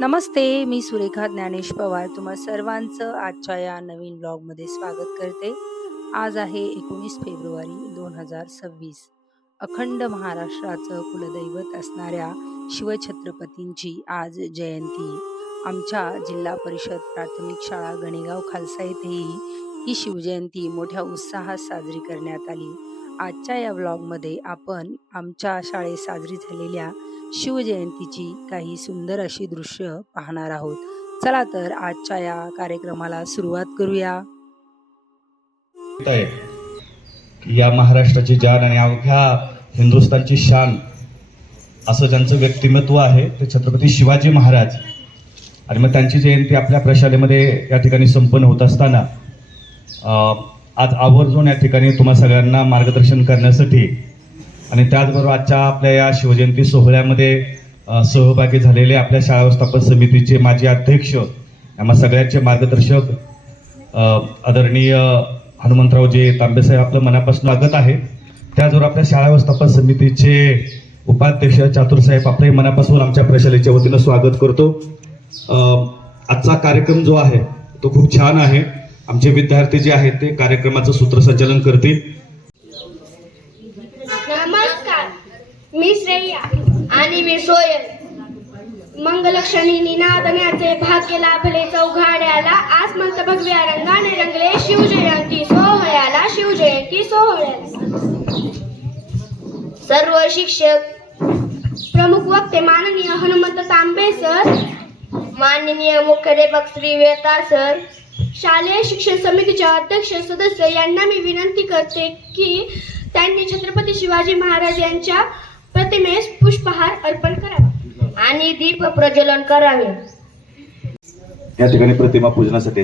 नमस्ते, मी सुरेखा ज्ञानेश पवार तुम्हा सर्वांचं आजच्या या नवीन ब्लॉगमध्ये स्वागत करते. आज आहे 19 फेब्रुवारी 2026. अखंड महाराष्ट्राचं कुलदैवत असणाऱ्या शिवछत्रपतींची आज जयंती. आमच्या जिल्हा परिषद प्राथमिक शाळा गणेगाव खालसा येथेही ही शिवजयंती मोठ्या उत्साहात साजरी करण्यात आली. आजच्या या ब्लॉगमध्ये आपण आमच्या शाळेत साजरी झालेल्या शिवजयंतीची काही सुंदर अशी दृश्य पाहणार आहोत. चला तर आजच्या या कार्यक्रमाला सुरुवात करूया. या महाराष्ट्राची जान आणि अवघ्या हिंदुस्थानची शान असं ज्यांचं व्यक्तिमत्व आहे ते छत्रपती शिवाजी महाराज. आणि मग त्यांची जयंती आपल्या प्रशालेमध्ये या ठिकाणी संपन्न होत असताना आज आवर्जून या ठिकाणी तुम्हा सगळ्यांना मार्गदर्शन करण्यासाठी आणि त्याचबरोबर आजच्या आपल्या या शिवजयंती सोहळ्यामध्ये सहभागी झालेले आपल्या शाळा व्यवस्थापन समितीचे माजी अध्यक्ष, आम्हा सगळ्यांचे मार्गदर्शक आदरणीय हनुमंतरावजी तांबेसाहेब आपलं मनापासून स्वागत आहे. त्याचबरोबर आपल्या शाळा व्यवस्थापन समितीचे उपाध्यक्ष चातुरसाहेब आपले मनापासून आमच्या प्रशालेच्या वतीनं स्वागत करतो. आजचा कार्यक्रम जो आहे तो खूप छान आहे. आमचे विद्यार्थी जे आहेत ते कार्यक्रमाचं सूत्रसंचालन करतील. नमस्कार, मी श्रेया आणि मी सोयल. मंगलक्षणी निनादण्याचे भाग्य लाभले चौघाड्याला, आसमंत भगव्या रंगाने रंगले शिवजयंती सोहळ्याला, शिवजयंती सोहळ्याला. सर्व शिक्षक, प्रमुख वक्ते माननीय हनुमंत तांबे सर, माननीय मुख्याध्यापक श्री वेताळ सर, शालेय शिक्षण समितीचे अध्यक्ष सदस्य यांना मी विनंती करते की त्यांनी छत्रपती शिवाजी महाराज यांच्या प्रतिमेस पुष्पहार अर्पण करावा आणि दीप प्रज्वलन करावे. या ठिकाणी प्रतिमा पूजनासाठी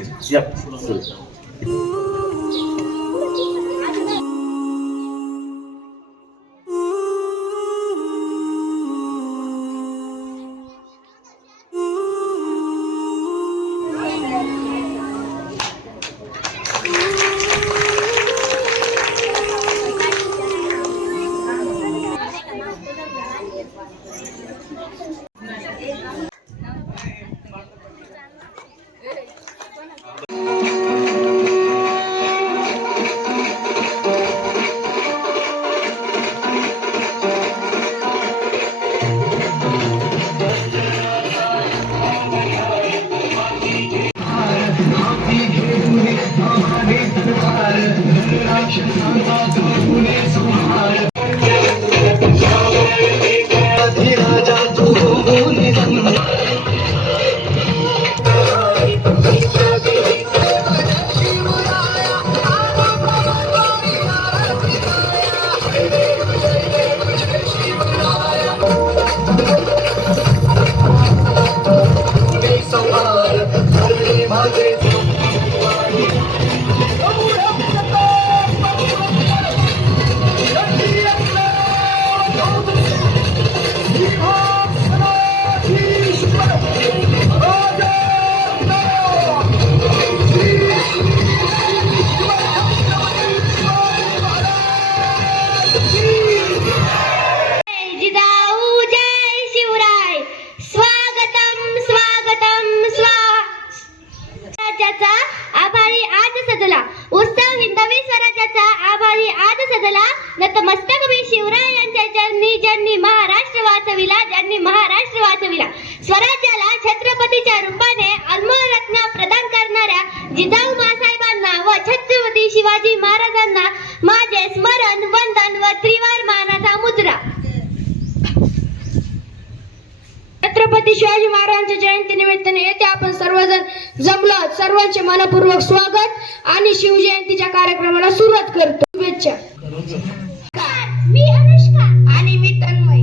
नतमस्तक मी शिवराय यांच्या चरणी, ज्यांनी महाराष्ट्र वाचविला, ज्यांनी महाराष्ट्र वाचविला. स्वराज्याला छत्रपतीच्या रूपाने अनमोल रत्न प्रदान करणाऱ्या जिजाऊ मासाहेबांना व छत्रपती शिवाजी महाराजांना माझे स्मरण, वंदन व त्रिवार मानाचा मुजरा. छत्रपती शिवाजी महाराजांच्या जयंती निमित्ताने येथे आपण सर्वजण जमलो. सर्वांचे मनपूर्वक स्वागत आणि शिवजयंतीच्या कार्यक्रमाला सुरुवात करतो. शुभेच्छा. मी अनुष्का आणि मी तन्मय.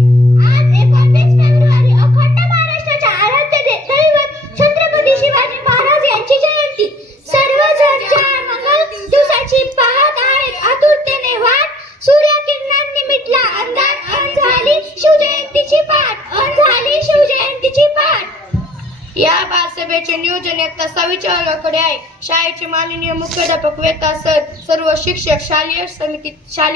आज 19 फेब्रुवारी अखंड महाराष्ट्राच्या आराध्य दैवत छत्रपती शिवाजी महाराज यांची जयंती. सर्वजण ज्या मंगल दिवसाची पाहत आहेत आतुरतेने वाट. सूर्यकिरणांनी मिटला अंधार, अन झाली शिवजयंतीची पाठ, अन झाली शिवजयंतीची पाठ. या बालसभेचे नियोजन एकता सहावीच्या वर्गाकडे आहे. शाळेचे माननीय मुख्याध्यापक वेताळ सर, सर्व शिक्षक, शालेय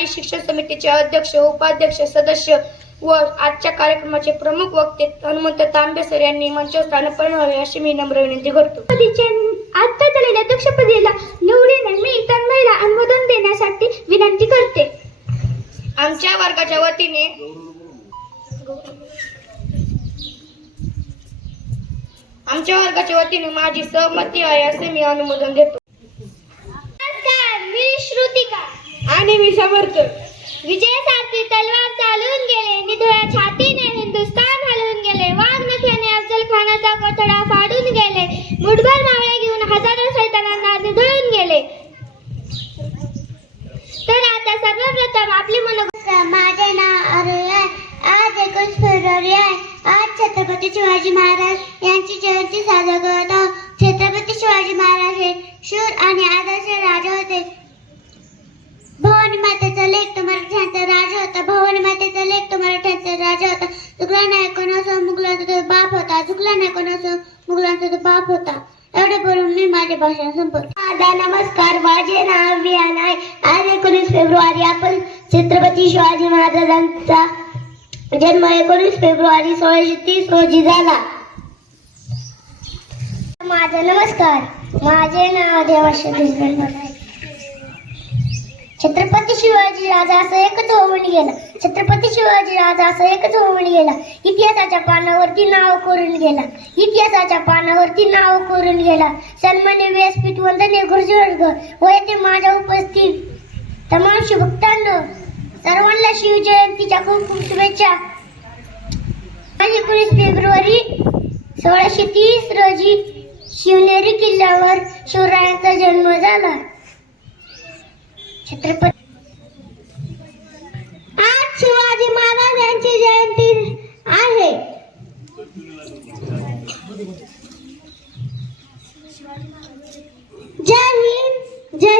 शिक्षण समितीचे अध्यक्ष, उपाध्यक्ष, सदस्य, व आजच्या कार्यक्रमाचे प्रमुख वक्ते हनुमंत तांबे सर यांनी मंचस्थान पळवावे अशी मी नम्र विनंती करतो. आता झालेल्या अध्यक्षपदीला निवडून मी तन्मयला अनुमोदन देण्यासाठी विनंती करते. आमच्या वर्गाच्या वतीने माझी सहमती आहे असे मी अनुमोदन देतो. मी श्रुतिका आणि मी समर्थ. विजयासारखी तलवार चालून गेले, निधोळ्या छातीने हिंदुस्थान हलवून गेले, वाघनख्याने अफजल खानाचा कठडा फाडून गेले, मुठभर मावळे घेऊन हजारो सैतानांना निधळून गेले. तर आता सर्वप्रथम आपली माझे नाव अरुण आहे. आज 21 फेब्रुवारी आहे. आज छत्रपती शिवाजी महाराज यांची जयंती साजरा करत आहोत. छत्रपती शिवाजी महाराज हे शूर आणि आदर्श राजा होते. भवानी मातेचा लेक तो मराठ्यांचा राजा होता. भवानी मातेचा लेक तो मराठ्यांचा राजा होता. चुकला नाही कोणाचा मुघलांचा तो बाप होता. चुकला नाही कोणाचा मुघलांचा तो बाप होता. एवढे बोलून मी माझे भाषण संपवतो. नमस्कार, माझे नाव विहान आहे. आज 19 फेब्रुवारी आपण छत्रपती शिवाजी महाराजांचा जन्म 19 फेब्रुवारी 1630 रोजी झाला. माझा नमस्कार, माझे नाव देवाशी आहे. छत्रपती शिवाजी राजा असं एकच होऊन गेला. छत्रपती शिवाजी राजा असं एकच होऊन गेला. इतिहासाच्या पानावरती नाव कोरून गेला. इतिहासाच्या पानावरती नाव कोरून गेला. सन्मान्य व्यासपीठ वंदनीय गुरुजनवर्ग व येथे माझ्या उपस्थित तमाम शिवभक्तांनो, सर्वांना शिवजयंतीच्या खूप खूप शुभेच्छा. आज 19 फेब्रुवारी 1630 रोजी शिवनेरी किल्ल्यावर शिवरायांचा जन्म झाला. छत्रपती आज शिवाजी महाराज यांची जयंती आहे. जय हिंद, जय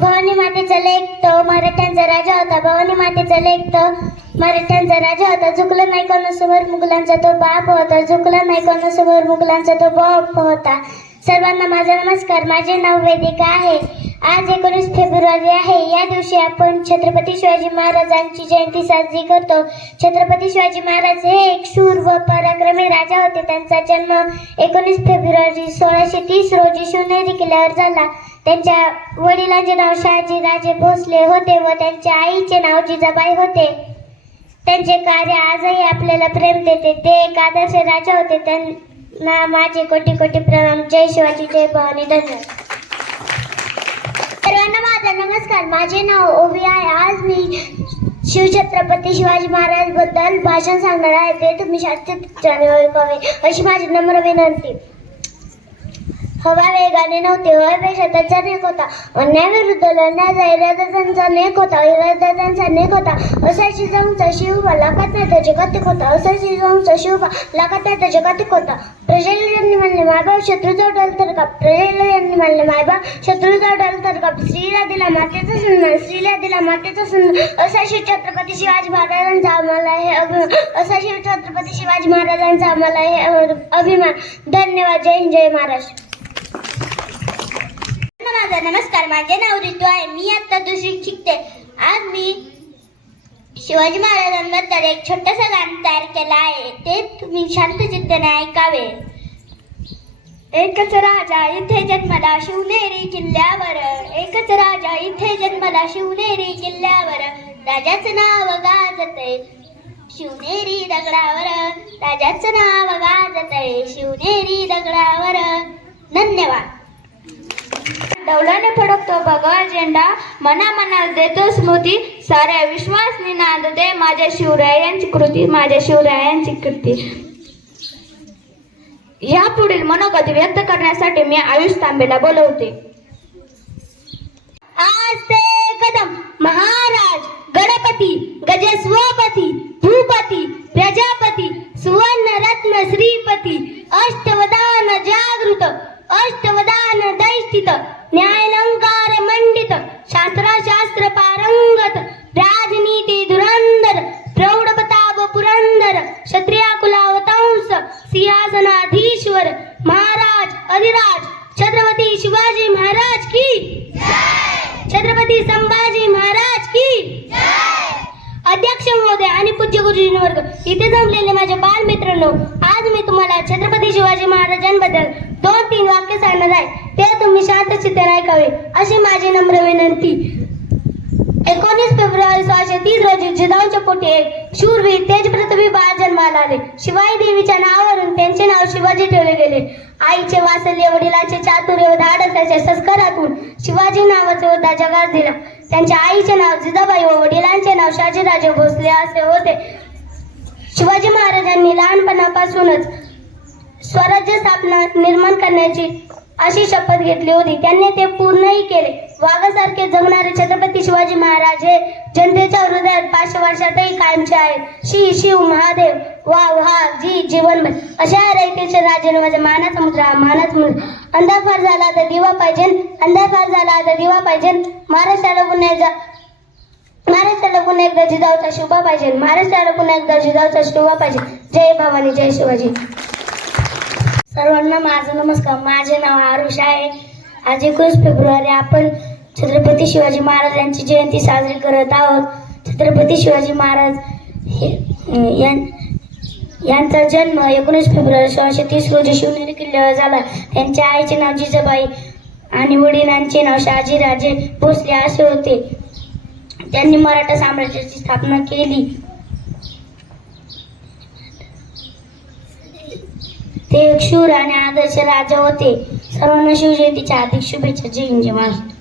भवानी मातेचा लेक तो मराठ्यांचा राजा होता. भवानी मातेचा लेक तो मराठ्यांचा राजा होता. झुकला नाही कोणासमोर मुघलांचा तो बाप होता. झुकला नाही कोणासमोर मुघलांचा तो बाप होता. सर्वांना माझा नमस्कार. माझे नाव वेदिका आहे. आज 19 फेब्रुवारी आहे. या दिवशी आपण छत्रपती शिवाजी महाराजांची जयंती साजरी करतो. छत्रपती शिवाजी महाराज हे एक शूर व पराक्रमी राजा होते. त्यांचा जन्म 19 फेब्रुवारी 1630 रोजी शिवनेरी किल्ल्यावर झाला. त्यांच्या वडिलांचे नाव शहाजी राजे भोसले होते व त्यांच्या आईचे नाव जिजाबाई होते. त्यांचे कार्य आजही आपल्याला प्रेम देते. ते एक आदर्श राजा होते. त्यांना माझे कोटी कोटी प्रणाम. जय शिवाजी, जय भवानी. धन्यवाद. सर्वांना माझा नमस्कार. माझे नाव ओवी आहे. आज मी शिवछत्रपती शिवाजी महाराज बद्दल भाषण सांगणार आहे. ते तुम्ही शास्त्रीय ऐकावे अशी माझी नम्र विनंती. हवा वेगाने नव्हती, हवेपेक्षा त्याचा नेक होता. अन्यायाविरुद्ध लढण्याचा इरादा त्यांचा नेक होता. इरादा त्यांचा नेक होता. असायची जाऊनचा शिवबा लाखात नाही त्याचे गतिक होता. असायची जाऊनचा शिवबा लाखात नाही त्याचे गतिक होता. प्रजेला यांनी म्हणले मायबाप शत्रू जोडाल तर का. प्रजेला यांनी म्हणले मायबाप शत्रू जोडाल तर का. स्त्रीला दिला मातेचा सन्मान. स्त्रीला दिला मातेचा सन्मान. असा शिवछत्रपती शिवाजी महाराजांचा आम्हाला हे अभिमान. असा शिवछत्रपती शिवाजी महाराजांचा आम्हाला हे अभिमान. धन्यवाद. जय हिंद, जय महाराष्ट्र. माझा नमस्कार. माझे नाव ऋतू आहे. मी आता दुसरी शिकते. आज मी शिवाजी महाराजांबद्दल एक छोटंसं गाणं तयार केलं आहे. ते तुम्ही शांत चित्ताने ऐकावे. एकच राजा इथे जन्मला शिवनेरी किल्ल्यावर. एकच राजा इथे जन्मला शिवनेरी किल्ल्यावर. राजाचं नाव गाजतंय शिवनेरी दगडावर. राजाचं नाव गाजतंय शिवनेरी दगडावर. धन्यवाद. डौलाने फडकतो भगवा झेंडा, मना मनात देतो स्मृती. साऱ्या विश्वास निनाद दे माझ्या शिवरायांची कृती. माझ्या शिवरायांची कृती. या पुढील मनोगत व्यक्त करण्यासाठी मी आयुष तांबेला बोलवते. आज ते कदम महाराज गणपती गजस्वपती भूपती प्रजापती सुवर्ण रत्न श्रीपती अष्टवदान जागृत अष्टवदान दैष्ठित न्यायलंकार मंडित शास्त्र पारंगत राजनीती धुरंधर प्रौढ प्रताप पुरंदर क्षत्रियाकुलावतंस सिंहासनाधीश्वर महाराज अधिराज छत्रपती शिवाजी महाराज की छत्रपती संभाजी महाराज की अध्यक्ष महोदय आणि पूज्य गुरुजन वर्ग, इथे जमलेले माझे बालमित्रांनो, आज मी तुम्हाला छत्रपती शिवाजी महाराजांबद्दल 2-3 वाक्य सांगणार आहे. ते तुम्ही शांत चित्ताने ऐकावे अशी माझी नम्र विनंती. 19 फेब्रुवारी 1630 रोजी जिजाऊंच्या पोटी एक शूरवीर तेजप्रतापी बाळ जन्माला आले. शिवाई देवीच्या नावावरून त्यांचे नाव शिवाजी ठेवले गेले. आईचे वात्सल्य, वडिलांचे चातुर्य व धाडसाच्या संस्कारातून शिवाजी नावाचा होता जगात दिला. त्यांच्या आईचे नाव जिजाबाई व वडिलांचे नाव शहाजीराजे भोसले असे होते. शिवाजी महाराजांनी लहानपणापासूनच स्वराज्य स्थापना निर्माण करण्याची अशी शपथ घेतली होती. त्यांनी ते पूर्णही केले. वाघासारखे जगणारे छत्रपती शिवाजी महाराज हे जनतेच्या हृदयात 500 वर्षातही कायमचे आहेत. श्री शिव महादेव वाव हा जी जीवन अशा रयतेचे राजे माझ्या मानाचा मुद्रा, मानाचा मुद्रा. अंधार झाला तर दिवा पाहिजे, अंधार झाला तर दिवा पाहिजे. महाराष्ट्राला पुन्हा एकदा जिजाऊचा शोभा पाहिजे. महाराष्ट्राला पुन्हा एकदा जिजाऊचा शोभा पाहिजे. जय भवानी, जय शिवाजी. सर्वांना माझा नमस्कार. माझे नाव आरुष आहे. आज 21 फेब्रुवारी आपण छत्रपती शिवाजी महाराज यांची जयंती साजरी करत आहोत. छत्रपती शिवाजी महाराज यांचा जन्म 19 फेब्रुवारी 1630 रोजी शिवनेरी किल्ल्यावर झाला. त्यांच्या आईचे नाव जिजाबाई आणि वडिलांचे नाव शहाजीराजे भोसले असे होते. त्यांनी मराठा साम्राज्याची स्थापना केली. ते एक शूर आणि आदर्श राजा होते. सर्वांना शिवजयंतीच्या हार्दिक शुभेच्छा. जय हिंद, जय महाराष्ट्र.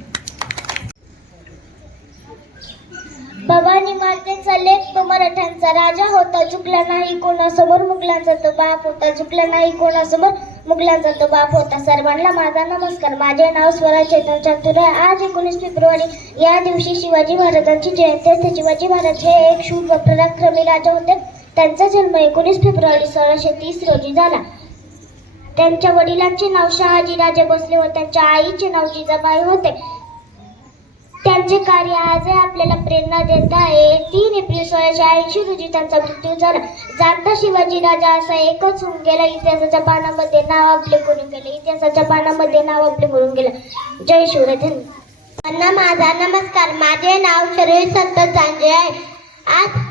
भवानी मातेचा लेख तो मराठ्यांचा राजा होता. चुकला नाही कोणासमोर मुघलांचा तो बाप होता. चुकला नाही कोणासमोर मुघलांचा तो बाप होता. सर्वांना माझा नमस्कार. माझे नाव स्वरा चेतन चातुर आहे. आज 19 फेब्रुवारी या दिवशी शिवाजी महाराजांची जयंती असते. शिवाजी महाराज हे एक शूर व पराक्रमी राजा होते. त्यांचा जन्म 19 फेब्रुवारी 1630 रोजी झाला. त्यांच्या वडिलांचे नाव शहाजीराजे भोसले व त्यांच्या आईचे नाव जिजाबाई होते. त्यांचे कार्य आजही आपल्याला प्रेरणा देत आहे. 3 एप्रिल 1680 रोजी त्यांचा मृत्यू झाला. जाणता शिवाजी राजा असा एकच होऊन गेला. इतिहासाच्या पानामध्ये नाव आपले करून गेले. इतिहासाच्या पानामध्ये नाव आपले करून गेलं. जय शिवराय. धन्यवाद. माझा नमस्कार. माझे नाव शरीर संत सांजय आहे. आज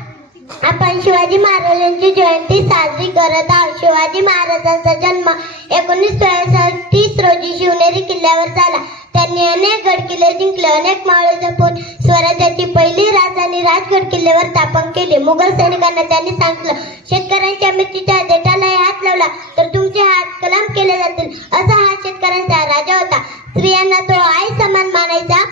आपण शिवाजी महाराजांची जयंती साजरी करत आहोत. शिवाजी महाराजांचा जन्म 19 फेब्रुवारी 1630 रोजी शिवनेरी किल्ल्यावर झाला. त्यांनी अनेक गड किल्ले जिंकले. अनेक मावळे जपून स्वराज्याची पहिली राजधानी राजगड किल्ल्यावर स्थापन केली. मुघल सैनिकांना त्यांनी सांगितलं, शेतकऱ्यांच्या मिरचीच्या देठालाही हात लावला तर तुमचे हात कलम केले जातील. असा हा शेतकऱ्यांचा राजा होता. स्त्रियांना तो आई समान मानायचा.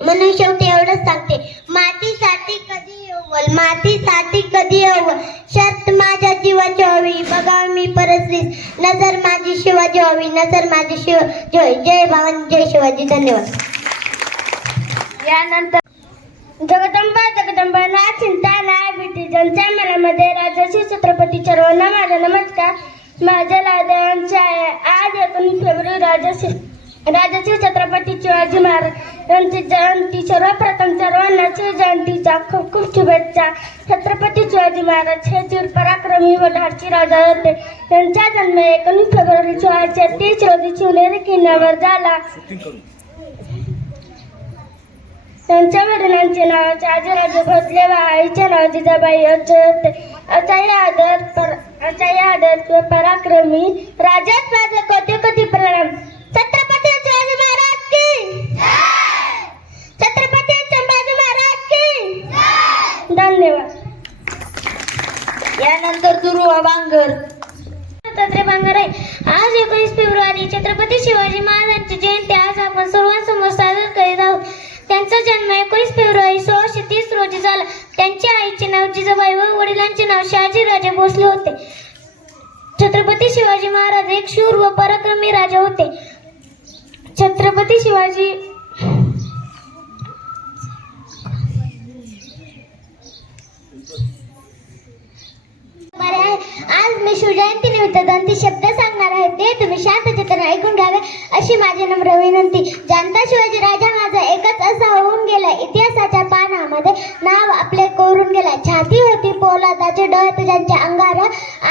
म्हणून शेवटी एवढंच सांगते, मातीसाठी कधी येवल, मातीसाठी कधी येवल, शर्त माझ्या जीवाची हवी, बघाव मी परस्त्रीस, नजर माझी शिवाजी हवी, नजर माझी शिव. जय जय भवानी, जय शिवाजी. धन्यवाद. यानंतर जगदंबा जगदंबा ना चिंता नाही भीती, ज्यांच्या मनामध्ये राजर्षी छत्रपती सर्वांना माझा नमस्कार. माझ्या लादयांचे आहे. आज 19 फेब्रुवारी राजर्षी छत्रपती शिवाजी महाराज यांची जयंती. सर्वप्रथम सर्वांना शिवजयंतीच्या खूप खूप शुभेच्छा. छत्रपती शिवाजी महाराज हे शूर पराक्रमी व धाडसी राजा होते. त्यांचा जन्म 19 फेब्रुवारी 1630 रोजी शिवनेरी किल्ल्यावर झाला. त्यांच्या वडिलांचे नाव शहाजीराजे भोसले व आईचे नाव जिजाबाई असे होते. अचाय आदर पराक्रमी राजात माझे कोटी कोटी प्रणाम. छत्रपती शिवाजी महाराज की, छत्रपती संभाजी महाराज की. धन्यवाद. यानंतर दुर्वा बांगर. बांगर आहे. आज 19 फेब्रुवारी छत्रपती शिवाजी महाराजांची जयंती आज आपण सर्वांसमोर साजरी करीत आहोत. त्यांचा जन्म 19 फेब्रुवारी 1630 रोजी झाला. त्यांच्या आईचे नाव जिजाबाई व वडिलांचे नाव शहाजीराजे भोसले होते. छत्रपती शिवाजी महाराज एक शूर व पराक्रमी राजा होते. छत्रपती शिवाजी आज मी शिवजयंती निमित्त 2-3 शब्द सांगणार आहे. ते तुम्ही शांततेने ऐकून घ्यावे अशी माझी नम्र विनंती. जाणता शिवाजी राजा माझा एकच असा होऊन गेला. इतिहासाच्या पानामध्ये नाव आपले कोरून गेला. छाती होती पोलादाचे डोळे तुझ्यांच्या अंगार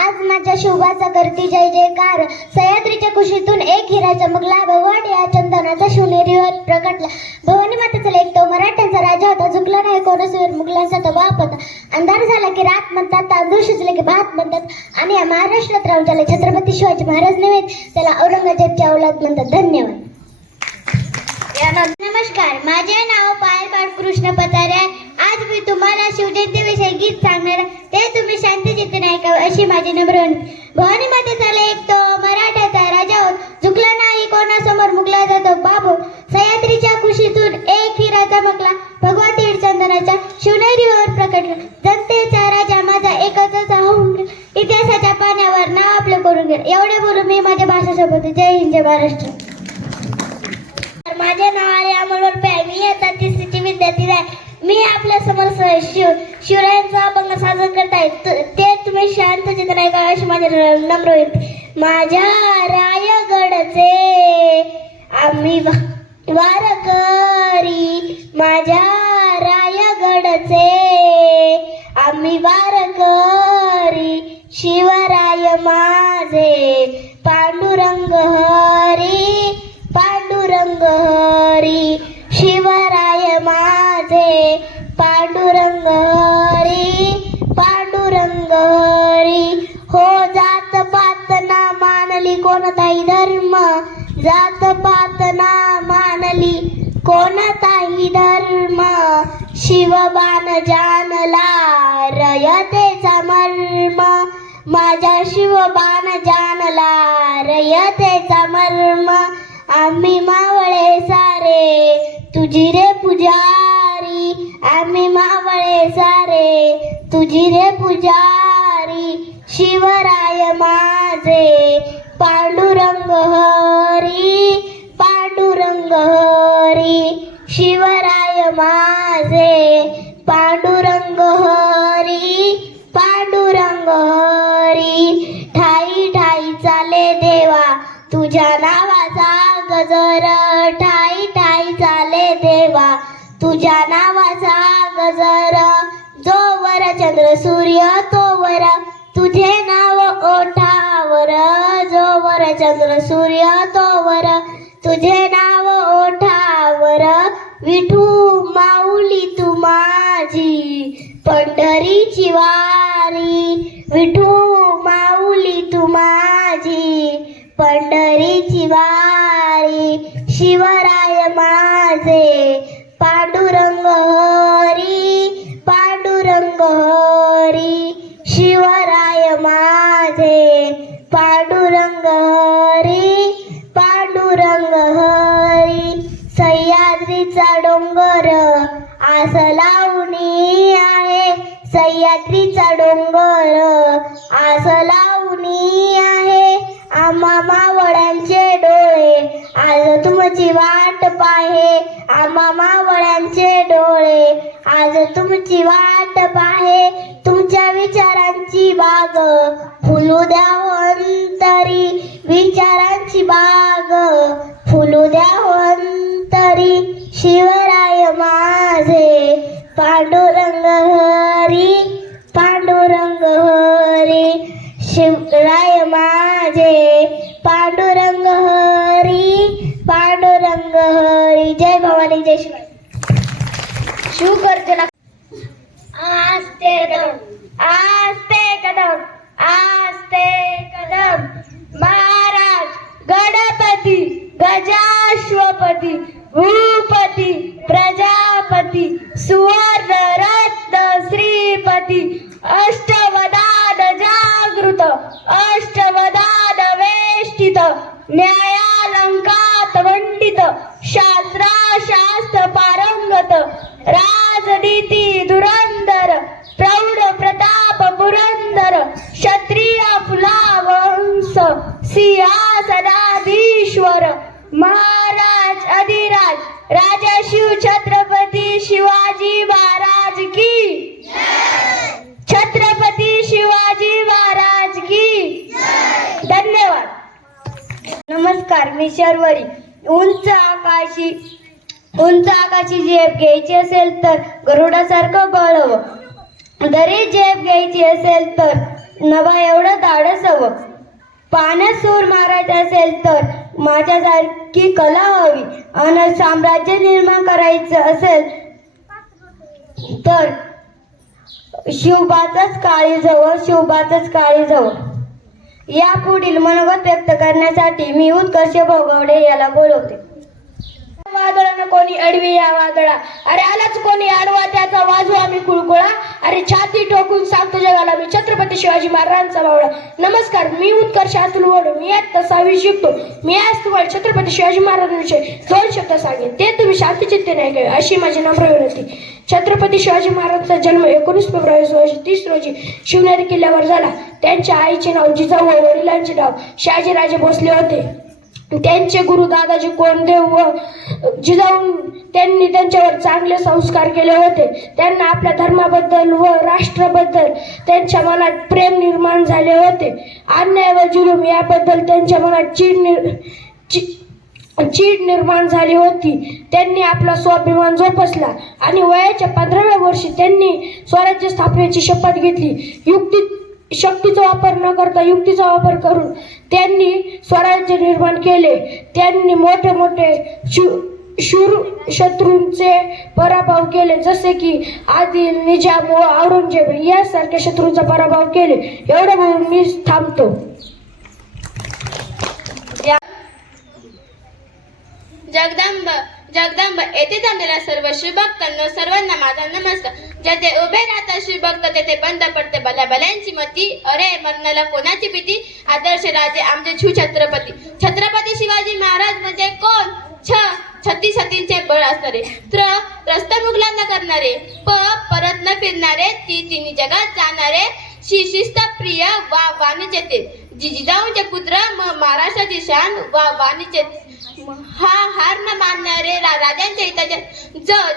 आज माझ्या शुभाचा करती जय जयकार सह्याद्रीच्या कुशीतून एक हिरा चमकला भगवान या चंदनाचा शिवनेरीवर प्रकटला भवानी मातेचा लेख तो मराठ्यांचा राजा होता झुकला नाही कोणसूर मुघलांचा तो बाप होता अंधार झाला की रात म्हणतात तांदूळ शिजले की भात म्हणतात आणि या महाराष्ट्रात राहून त्याला छत्रपती शिवाजी महाराज नव्हेत त्याला औरंगजेबची औलाद म्हणतात धन्यवाद. नमस्कार माझे नाव पायल बाळकृष्ण पतारे आहे. आज मी तुम्हाला शिवजयंतीविषयी गीत सांगणार आहे. ते तुम्ही शांतचित्ताने ऐकावे अशी माझी नम्र विनंती. भवानी मातेचा लेख तो मराठ्याचा राजा होत झुकला नाही कोणासमोर मुकला जातो बाबू सह्याद्रीच्या कुशीतून एक हिरा चमकला भगवा तीड चंदनाच्या शिवनेरीवर प्रकटला जनतेचा राजा माझा एकच होऊन इतिहासाच्या पाण्यावर नाव आपलं करून गेलं. एवढे बोलून मी माझ्या भाषेसोबत जय हिंद जय महाराष्ट्र. माझे नाव आहे अमोल वरपे मी इयत्ता तिसरीची विद्यार्थी आहे. मी आपल्या समोर शिवरायांचा अभंग सादर करत आहे ते तुम्ही शांत चित्र ऐकावे अशी माझे नम्र विनंती. माझ्या रायगडचे आम्ही वारकरी माझ्या रायगडचे आम्ही वारकरी शिवराय माझे पांडुरंग हरी पांडुरंग हरी शिवराय माझे पांडुरंग हरी पांडुरंग हरी हो जात पात ना मानली कोणताही धर्म जात पात ना मानली कोणताही धर्म शिवबाण जानला रयतेचा मर्म माझ्या शिवबाण जानला रयतेचा मर्म आम्ही मावळे सारे तुझी रे पुजारी आम्ही मावळे सारे तुझी रे पुजारी शिवराय माझे पांडुरंग हरी पांडुरंग हरी शिवराय माझे पांडुरंग हरी पांडुरंग हरी ठाई ठाई चाले देवा तुझ्या नावाचा गजर ठाई ठाई चाले देवा तुझ्या नावाचा गजर जोवर चंद्र सूर्य तोवर तुझे नाव ओठावर जोवर चंद्र सूर्य तोवर तुझे नाव ओठावर विठू माऊली तू माझी पंढरीची वारी विठू माऊली तू माझी पंढरीची वारी शिवराय माझे पांडुरंग हरी पांडुरंग हरी शिवराय माझे पांडुरंग हरी पांडुरंग हरी सह्याद्रीचा डोंगर आस लावणी आहे सह्याद्रीचा डोंगर आस लावणी आहे आम्हा मावळ्यांचे डोळे आज तुमची वाट पाहे आम्हा मावळ्यांचे डोळे आज तुमची वाट पाहे तुमच्या विचारांची बाग फुलू द्या अंतरी विचारांची बाग फुलू द्या अंतरी शिवराय माझे पांडुरंग हरी पांडुरंग हरी शिवराय माझे पांडुरंग हरी पांडुरंग हरी जय भवानी जय शिवाय. शिव गर्जना आस्ते कदम आस्ते कदम महाराज गणपती गजाश्वपती भूपती प्रजापती सुवर्ण रत्न श्रीपती अष्टवदान जागृत अष्टवदान वेष्टित न्यायालंकात मंडित शास्त्र पारंगत राजनीती धुरंधर प्रौढ प्रताप पुरंदर क्षत्रिय फुलावंश सिंहासनाधीश्वर महाराज अधिराज राजा शिव छत्रपती शिवाजी महाराज की छत्रपती शिवाजी महाराज की धन्यवाद. नमस्कार मी शर्वरी. उंच आकाशी झेप घ्यायची असेल तर गरुडासारखं बळव घरी झेप घ्यायची असेल तर नवा एवढं धाडस हवं. पाण्यात सूर मारायचा असेल तर माझ्यासारखी कला हवी. आणि साम्राज्य निर्माण करायचं असेल तर शिवबाचंच काळीज हवं, शिवबाचंच काळीज हवं. यापुढील मनोगत व्यक्त करण्यासाठी मी उत्कर्ष भोगवडे याला बोलवते. वादळानं कोणी अडवी या वादळा, अरे आलाच कोणी आडवा त्याचा वाजू आम्ही कुळकुळा. अरे छाती ठोकून सांगतो जगाला मी छत्रपती शिवाजी महाराजांचा मावळा. नमस्कार, मी उत्कर्ष अतुल वडू, मी आता 6वी शिकतो. मी आज तुम्हाला छत्रपती शिवाजी महाराजांविषयी 2 शब्द सांगेन, ते तुम्ही शांतचित्तेने ऐकावे अशी माझी नम्र विनंती. छत्रपती शिवाजी महाराजांचा जन्म 19 फेब्रुवारी 1630 रोजी शिवनेरी किल्ल्यावर झाला. त्यांच्या आईचे नाव जिजाऊ व वडिलांचे नाव शहाजीराजे भोसले होते. त्यांचे गुरु दादाजी कोंडदेव व जिजाऊ त्यांनी त्यांच्यावर चांगले संस्कार केले होते. त्यांना आपल्या धर्माबद्दल व राष्ट्राबद्दल त्यांच्या मनात प्रेम निर्माण झाले होते. अन्याय व जुलूम याबद्दल त्यांच्या मनात चीड निर्माण झाली होती. त्यांनी आपला स्वाभिमान जोपासला आणि वयाच्या 15व्या वर्षी त्यांनी स्वराज्य स्थापनेची शपथ घेतली. शक्तीचा वापर न करता युक्तीचा वापर करून त्यांनी स्वराज्य निर्माण केले. त्यांनी मोठे मोठे शूर शत्रूंचे पराभव केले, जसे की आदिल, निजाम व औरंगजेब यासारख्या शत्रूंचा पराभव केले. एवढं म्हणून मी थांबतो. जगदंब जगदंब येथे थांबलेल्या सर्व शिवभक्तांना सर्वांना माझा नमस्कार. जेथे उभे राहतात शिवभक्त तेथे बंद पडते भल्याभल्यांची मती. अरे मरणाला कोणाची भीती. आदर्श राजे आमचे छत्रपती. छत्रपती शिवाजी महाराज म्हणजे कोण? छत्ती सतींचे बळ असणारे, त्रस्त मुघलांना करणारे, परत न फिरणारे, तिन्ही जगात जाणारे, शिस्त प्रिय वाणीचे ते, जिजाऊंचे पुत्र महाराष्ट्राची शान वाणीचे, हार न मानणारे, राजांच्या हिताच्या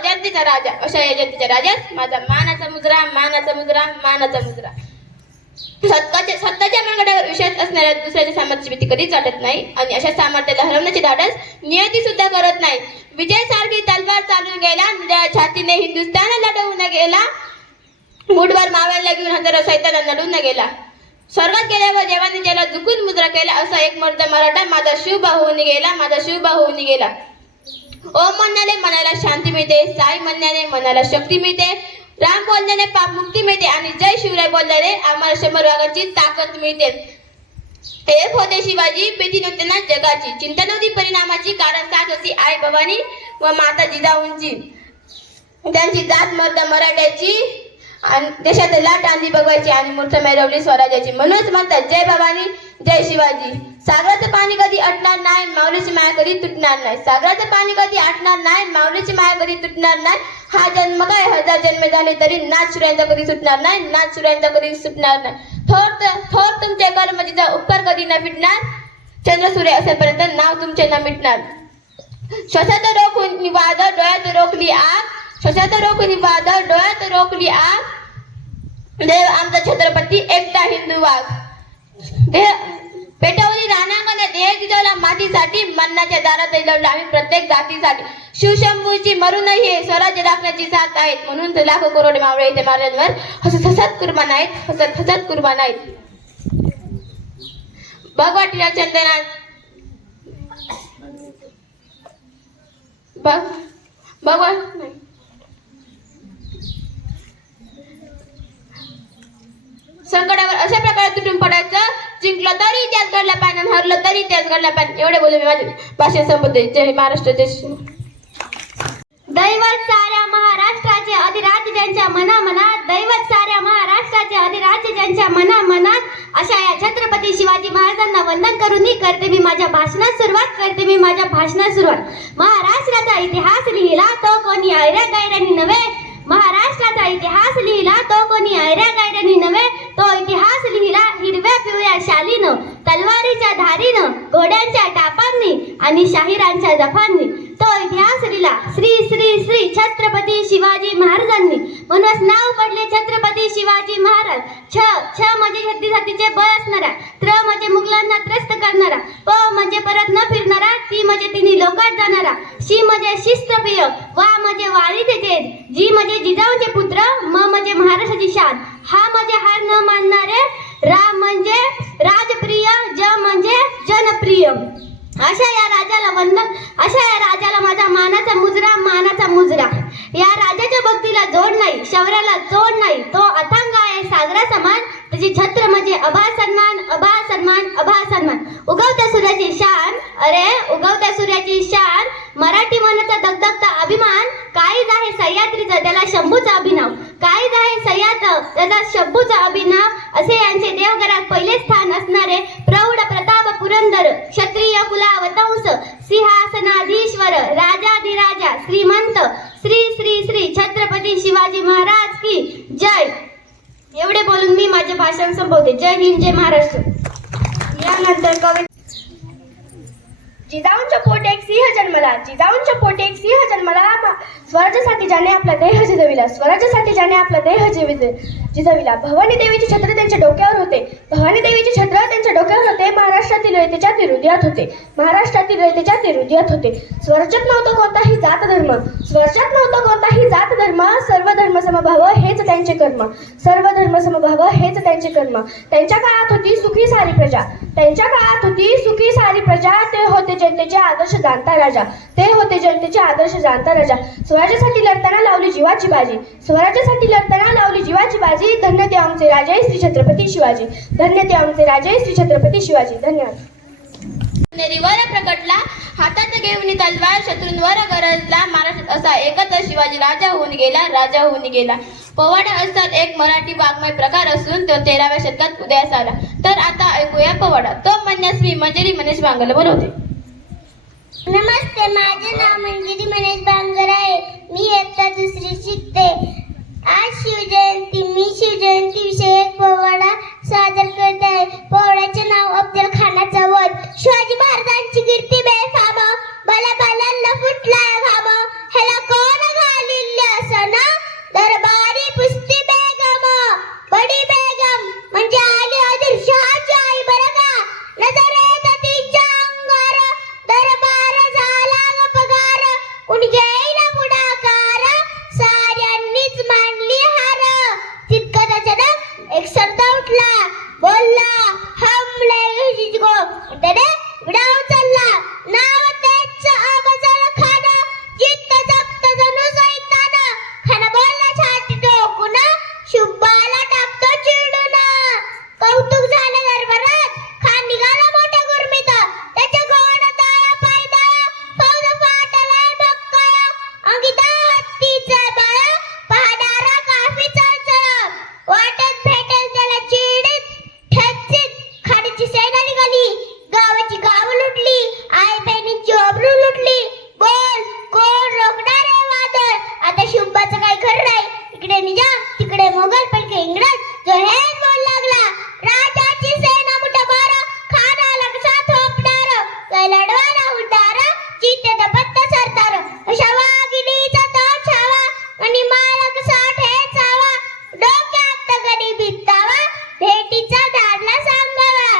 जनतेचा राजा. अशा या जनतेच्या राजास माझा मानाचा मुजरा, मानाचा मुजरा, मानाचा मुजरा. सत्ताच्या मांगड्यावर विश्वास असणाऱ्या दुसऱ्याच्या सामर्थ्याची भीती कधीच वाटत नाही आणि अशा सामर्थ्याला हरवण्याचे धाडस नियती सुद्धा करत नाही. विजय सारखी तलवार चालून गेला, निळ्या छातीने हिंदुस्थान लढवून गेला, मुठभर माव्याला घेऊन हजारो सैताना लढून गेला. स्वर्गात गेल्यावर देवाने ज्याला झुकून मुजरा केला, असा एक मर्द मराठा माझा शिवबा होऊन गेला, माझा शिवबा होऊन गेला. ओम म्हणण्याने मनाला शांती मिळते, साई म्हणण्याने मनाला शक्ती मिळते, राम बोलल्याने पाप मुक्ती मिळते आणि जय शिवराय बोलल्याने आम्हाला 100 वाघांची ताकद मिळते. एक होते शिवाजी, भीती नव्हती ना जगाची, चिंता नव्हती परिणामाची, कारण साथ होती आई भवानी व माता जिजाऊंची. त्यांची जात मर्द मराठ्याची आणि देशात लाट आणली बघवायची आणि मूर्त मिळवली स्वराज्याची. म्हणूनच म्हणतात जय भवानी जय शिवाजी. सागराचं पाणी कधी अटणार नाही, माऊलीची माया कधी तुटणार नाही. सागराचं पाणी कधी अटणार नाही, माऊलीची माया कधी तुटणार नाही. हा जन्म काय 1000 जन्म झाले तरी नाच सूर्यांचा कधी सुटणार नाही, नाच सूर्यांचा कधी सुटणार नाही. थोर तुमचे कर्म जिचा उपकार कधी न मिटणार, चंद्र सूर्य असेपर्यंत नाव तुमचे न मिटणार. श्वासात रोखून वादळ, डोळ्यात रोखली आग, श्वासात रोखून वादळ, डोळ्यात रोखली आग. देव आमचा छत्रपती एकटा हिंदू वाघ. पेटवली रानांगणे देह जिजवला मातीसाठी, मरणाच्या दारात लढलो आम्ही प्रत्येक जातीसाठी. शिवशंभूची मरूनही हे स्वराज्य राखण्याची साथ आहेत, म्हणून तर लाखो करोड मावळे इथे महाराजांवर हसत हसत कुर्बान आहेत, हसत हसत कुर्बान आहेत. भगवाटीला चंदनात भगवान नाही संकटावर अशा प्रकारे तुटून पडायचं, जिंकलं तरी त्याच घडला पाहिजे, हरलं तरी त्याच घडला पाहिजे. एवढे बोलून मी माझे भाषण संपवते. जय महाराष्ट्र, जय शिव. दैवत साऱ्या महाराष्ट्राचे अधिराज्य ज्यांच्या मनामनात, दैवत साऱ्या महाराष्ट्राचे अधिराज्य ज्यांच्या मनामनात, अशा या छत्रपती शिवाजी महाराजांना वंदन करून करते मी माझ्या भाषणात सुरुवात. महाराष्ट्राचा इतिहास लिहिला तो कोणी ऐऱ्या गैऱ्यांनी नव्हे, महाराष्ट्राचा इतिहास लिहिला तो कोणी ऐऱ्या गैऱ्यांनी नव्हे, तो इतिहास लिहिला हिरव्या पिवळ्या शालीनं, तलवारीच्या धारीनं, घोड्यांच्या टापांनी आणि शाहिरांच्या जफांनी. तो इतिहास लिहिला श्री श्री श्री छत्रपती शिवाजी महाराजांनी. म्हणूनच नाव पडले छत्रपती शिवाजी महाराज. छ म्हणजे छत्तीसातीचे बळ असणारा, त्र म्हणजे मुघलांना त्रस्त करणारा, प म्हणजे परत न फिरणारा, ती म्हणजे तिन्ही लोकात जाणारा, शी म्हणजे शिस्तप्रिय, वा म्हणजे वारीचे तेज, जी म्हणजे जिजाऊंचे पुत्र, म म्हणजे महाराष्ट्राची शान, अशा या राजाला वंदन, अशा या राजाला माझा मानाचा मुजरा. या राजाच्या भक्तीला जोड नाही, शौर्याला जोड नाही. तो अथांग आहे सागरा समान, त्याची छत्र म्हणजे अभाळ सन्मान. उगवत्या सूर्याची शान, उगवत्या सूर्याची शान, मराठी मनाचा दगदगता अभिमान. काळीज आहे सह्याद्रीचा, त्याला शंभूचा अभिनव. काळीज आहे सह्याद्रीचा, त्याला शंभूचा अभिनव. असे यांचे देवघरात पहिले स्थान असणारे प्रौढ प्रताप पुरंदर, क्षत्रिय कुलावतंस, सिंहासनाधीश्वर, राजाधिराजा, श्रीमंत, श्री श्री श्री छत्रपती शिवाजी महाराज की जय. एवढे बोलून मी माझे भाषण संपवते. जय हिंद, जय महाराष्ट्र. यानंतर कवी. जिजाऊंच्या पोटी एक सिंह जन्मला, जिजाऊंच्या पोटी एक सिंह जन्मला. स्वराज्यासाठी ज्याने आपला देह जिजविला, स्वराज्यासाठी ज्याने आपला देह जिजविला. भवानी देवीचे छत्र त्यांच्या डोक्यावर होते, भवानी देवीचे छत्र त्यांच्या डोक्यावर होते. महाराष्ट्रातील रयतेच्या ते हृदयात होते, महाराष्ट्रातील रयतेच्या ते हृदयात होते. स्वराज्यात नव्हतं कोणताही जात धर्म, स्वराज्यात नव्हतं कोणताही जात धर्म. सर्व धर्म समभाव हेच त्यांचे कर्म, सर्व धर्म समभाव हेच त्यांचे कर्म. त्यांच्या काळात होती सुखी सारी प्रजा, त्यांच्या काळात होती सुखी सारी प्रजा. ते होते जनतेचे आदर्श जाणता राजा, ते होते जनतेचे आदर्श जाणता राजा. स्वराज्यासाठी लढताना लावली जीवाची बाजी, स्वराज्यासाठी लढताना लावली जीवाची बाजी. धन्य ते आमचे राजे श्री छत्रपती शिवाजी, धन्य ते आमचे राजे श्री छत्रपती शिवाजी. धन्यवाद. नेरीवर प्रकटला, हातात घेऊन तलवार, शत्रूंवर गरजला. महाराष्ट्रात असा एकच शिवाजी राजा होऊन गेला. पोवाडा असतात एक मराठी वाङ्मय प्रकार असून तो 13व्या शतकात उदयास आला. तर आता ऐकूया पोवाडा. तो म्हणण्यास मंजिरी मनेश बांगर बोलवते. नमस्ते, माझे नाव मंजिरी मनेश बांगर आहे. मी इयत्ता 2री शिकते. आज शिवजयंती, मी शिवजयंती विषयी एक पोवाडा सादर करत आहे. पोवाड्याचे नाव अफजल खानाचा वध. शिवाजी महाराजांची कीर्ती बेफाम, बलाबलांना फुटलाय घाम. ह्याला कोण घालिल्ले असं ना, दरबारी पुस्ती बेगम. बडी बेगम म्हणजे आली आदिलशहाची आई बरं का. नजर येत तिच्या अंगार, दरबार झाला ग पगार. कुणी घ्यायला पुढाकार, साऱ्यांनीच मांडली हार. तितकं अचानक एक सरदा उठला, बोलला हमले जिजगो. त्याने विडाव चालला, नाव त्याचं अफजल खान. जिद्द जगत जणू सैतान. खान बोलला छाती टोकून, शुभाला टाकतो चिडून. कौतुक झालं दरबारात, खान निघाला मोठ्या गुरमीत. त्याच्या गोण ताळा पायदाळा, फौज फाटलाय बक्कळ. अंगिता हत्तीचा बळ, पहाडारा काफी चळचळ. वाटत भेटेल त्याला चिडीत ठेचीत. खाडीची सेना निघाली, गावाची गाव लुटली. आई बहिणींची अब्रू लुटली. बोल कोण रोखणार आहे वादळ. आता शुंभाचं काय खरं नाही. इकडे निजाम, तिकडे मोगल, पलके इंग्रज. जो हेच बोल लागला, राजाची सेना मुठभर, खानाला कसा थोपणार. काय लढवाना उड्डार, चितेचा पत्ता सरदार. अशा वाघिणीचा तो छावा, आणि माला कसा ठेचावा. डोक्यात कधी बित्तावा, भेटीचा धाडला सांगावा.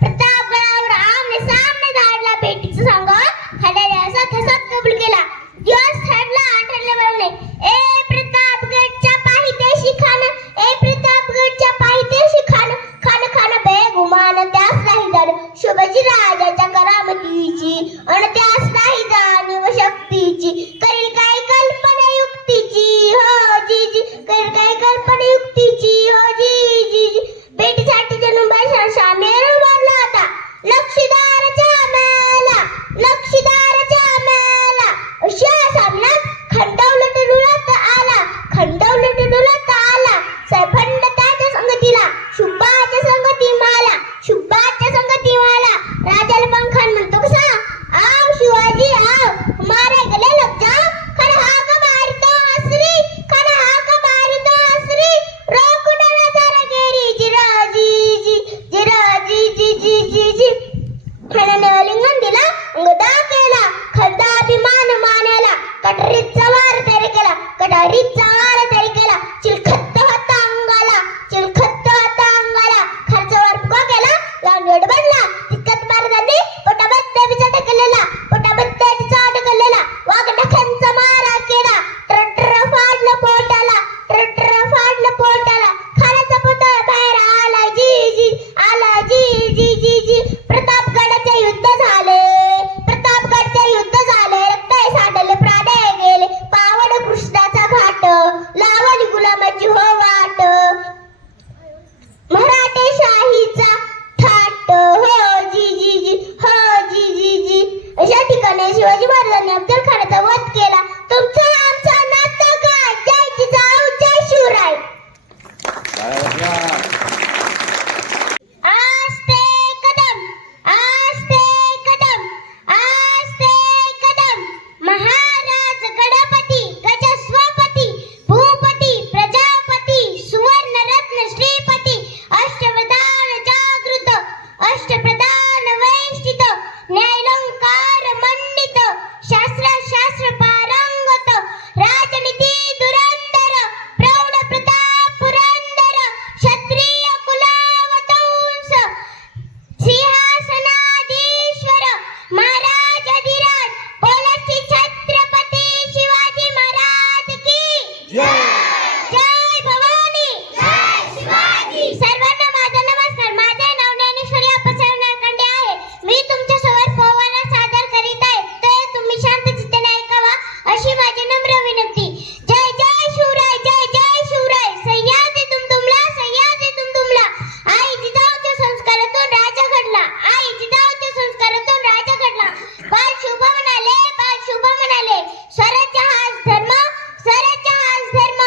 प्रतापगडावर आमने सामने धाडला भेटीचा सांगावा. खाल्याने असा थसात कबूल केला. दिवस ठरला आठवले बनले. ए प्रतापगडच्या पाहिदेशी खान, ए प्रतापगडच्या पाहिदेशी खान. खान खान बेगुमान त्यास नाही जाण शिवाजी राजाच्या करामतीची, अन त्यास नाही जाणीव शक्तीची. करील काय कल्पना युक्तीची, हो जीजी. करील काय कल्पना युक्तीची, हो जीजी. भेटीसाठी जणू शामेर उभारला होता. लक्षीदारच्या मेला, लक्षीदारच्या मेला. अशा सामन्यात खंडवलट डुलत आला, खंडवलट डुलत आला. सैफंड त्याच्या संगतीला, शुभाच्या संगती माला, शुभाच्या संगती माला. राजाला पंखान म्हणतो कसा, आव शिवाजी आव. शिवाजी महाराजांनी अफजल खानाचा वध केला. तुमचं आमचं नातं काय? जय जिजाऊ जय शिवराय. आस्ते कदम आस्ते कदम आस्ते कदम. महाराज गणपती गजस्वपती भूपती प्रजापती सुवर्णरत्न श्रीपती अष्टप्रधान जागृत अष्टप्रधान वैष्ठित न्यायलंकार मंडित शास्त्र पारंगत राजनीती दुरंदर प्रौढ प्रताप पुरंदर क्षत्रिय कुलावतंस सिंहासनाधीश्वर महाराज अधिराज बोलती छत्रपती शिवाजी महाराज की जय भवानी जय शिवाजी. सर्वांना माझा नमस्कार. माझे नाव ज्ञानेश्वरी अप्पासाहेब नळकांडे आहे. मी तुमच्या समोर पोवाडा सादर करीत आहे. ते तुम्ही शांत चित्ताने ऐकावा अशी माझी नम्र विनंती. जय जय शिवराय जय जय शिवराय. सह्याद्री तुमला सह्याद्री तुमला. आई जिजाऊच्या संस्कारातून राजा घडला. आई जिजाऊच्या संस्कारातून राजा घडला. बाल शुभ म्हणाले बाल शुभ म्हणाले. स्वराज्य हाच धर्म स्वराज्य हाच धर्म.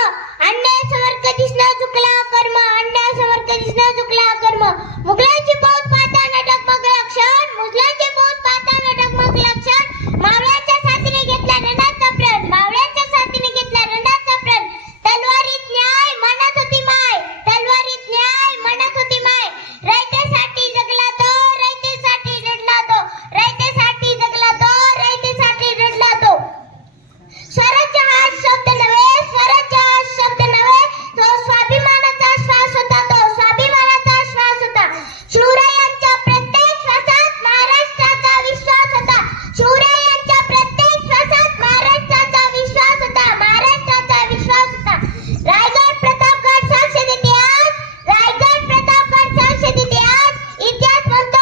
अन्यायासमोर कधीच न चुकला कर्म. अन्यायासमोर कधीच न चुकला कर्म. मुघलांची फौज पाहताना डगमगला क्षण. मुघलांची फौज पाहताना डगमगला क्षण. मावळ्यांच्या साथीने घेतला रणाचा प्रण. मावळ्यांच्या साथीने घेतला रणाचा प्रण. तलवारीत न्याय मनात होती माय. तलवारीत न्याय मनात होती माय. रयतेसाठी जगला तो रयतेसाठी रडला तो. रयतेसाठी जगला तो रयतेसाठी रडला तो. स्वराज्य हा शब्द नव्हे स्वराज्य हा शब्द नव्हे. तो स्वाभिमानाचा श्वास होता. तो स्वाभिमानाचा श्वास होता. शिवरायांच्या प्रत्येक श्वासात महाराष्ट्राचा विश्वास होता. शिवरायांच्या प्रत्येक श्वासात महाराष्ट्राचा विश्वास होता. महाराष्ट्राचा विश्वास होता. रायगड प्रतापगड साक्ष देते आज. रायगड प्रतापगड साक्ष देते आज. इतिहास म्हणतो हा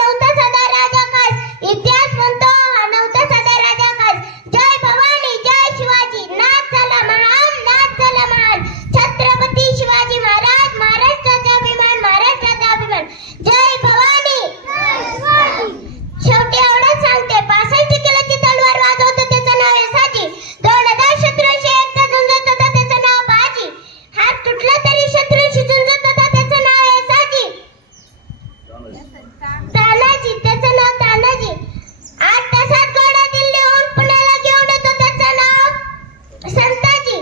नव्हता साधा राजा खास. इतिहास म्हणतो हा नव्हता साधा राजा खास. जय भवानी जय शिवाजी. नाच झाला महान नाच झाला महान. छत्रपती शिवाजी महाराज महाराष्ट्राचा अभिमान महाराष्ट्राचा अभिमान. जय भवानी शेवटी एवढंच सांगते. 65 किलोची तलवार वाजवतो त्याचं नाव आहे साजी. 2000 शत्रूंशी एकटा झुंजत होता त्याचं नाव बाजी. हात तुटला तरी शत्रूंशी झुंजत होता त्याचं नाव आहे साजी. तानाजी त्याचं नाव तानाजी. 8 तासात घोडा दिल्लीहून पुण्याला घेऊन येतो त्याचं नाव संताजी.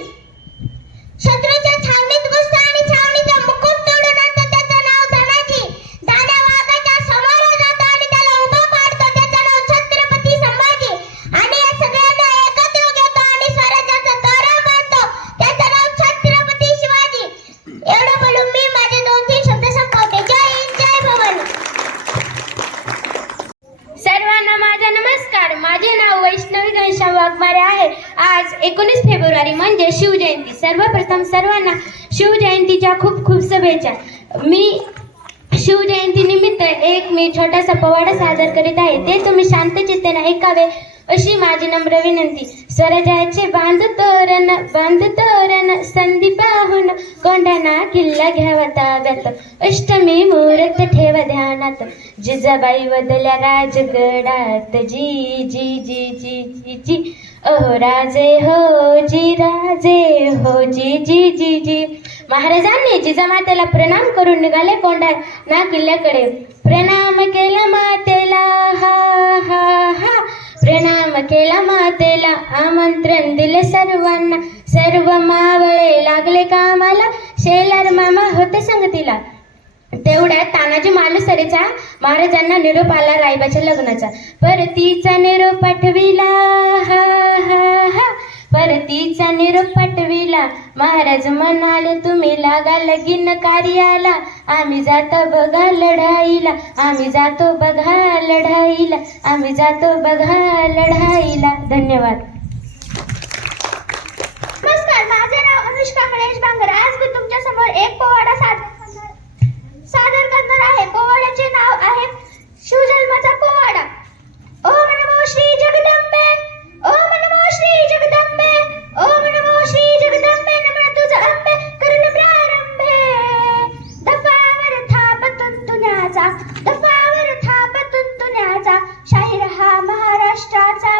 शत्रूच्या छावणीत घुसतो आणि छावणीचा मुकुट तोडून आणतो त्याचं नाव धनाजी. दाण्या वाघाच्या समोर जातो आणि त्याला उभा पाडतो त्याचं नाव छत्रपती संभाजी. आणि या सगळ्यांना एकत्र घेतो आणि स्वराज्याचा तोरा बांधतो त्याचं नाव छत्रपती शिवाजी. एवढं बोलून मी माझे 2-3 शब्द संपवते. जय हिंद जय भवानी. सर्वांना माझा नमस्कार. माझे नाव वैष्णवी घनश्याम वाघमारे आहे. आज 19 फेब्रुवारी म्हणजे शिवजयंती. सर्वप्रथम सर्वांना शिवजयंतीच्या खूप खूप शुभेच्छा. मी शिवजयंती निमित्त मी छोटासा पोवाडा सादर करीत आहे. ते तुम्ही शांत चित्ताने ऐकावे अशी माझी नम्र विनंती. स्वराज्याचे बांध तोरण संधी पाहून कोंढाणा किल्ला घ्यावा ताब्यात. अष्टमी मुहूर्त ठेवा ध्यानात. जिजाबाई वदल्या राजगडात. जी जी जी जी जी जी अहो राजे हो जी जी. महाराजांनी जिजामातेला प्रणाम करून निघाले कोंढाणा किल्ल्याकडे. प्रणाम केला मातेला हा हा हा. प्रणाम केला मातेला. आमंत्रण दिले सर्वांना. सर्व मावळे लागले कामाला. शेलार मामा होते संगतीला. तेवढ्यात तानाजी मालुसरेचा महाराजांना निरोप आला रायबाच्या लग्नाचा. परतीचा निरोप पाठविला हा हा हा. परतीचा निरोप पाठविला. महाराज म्हणाले तुम्ही लागा लगीन कार्याला. आम्ही जातो बघा लढाईला. आम्ही जातो बघा लढाईला. आम्ही जातो बघा लढाईला. धन्यवाद. नमस्कार. माझे नाव अनुष्का गणेश बांगर. आज मी तुमच्या समोर एक पोवाडा सादर करणार आहे. पोवाड्याचे नाव आहे शिवजन्माचा पोवाडा. ओम नमो श्री जगदंबे. ओम नमो श्री जगदंबे. ओम नमो श्री जगदंबे. नमन तुझ अंबे करून प्रारंभे. दफावर थाप तुंतुण्याचा. दफावर थाप तुंतुण्याचा. शाहीर हा महाराष्ट्राचा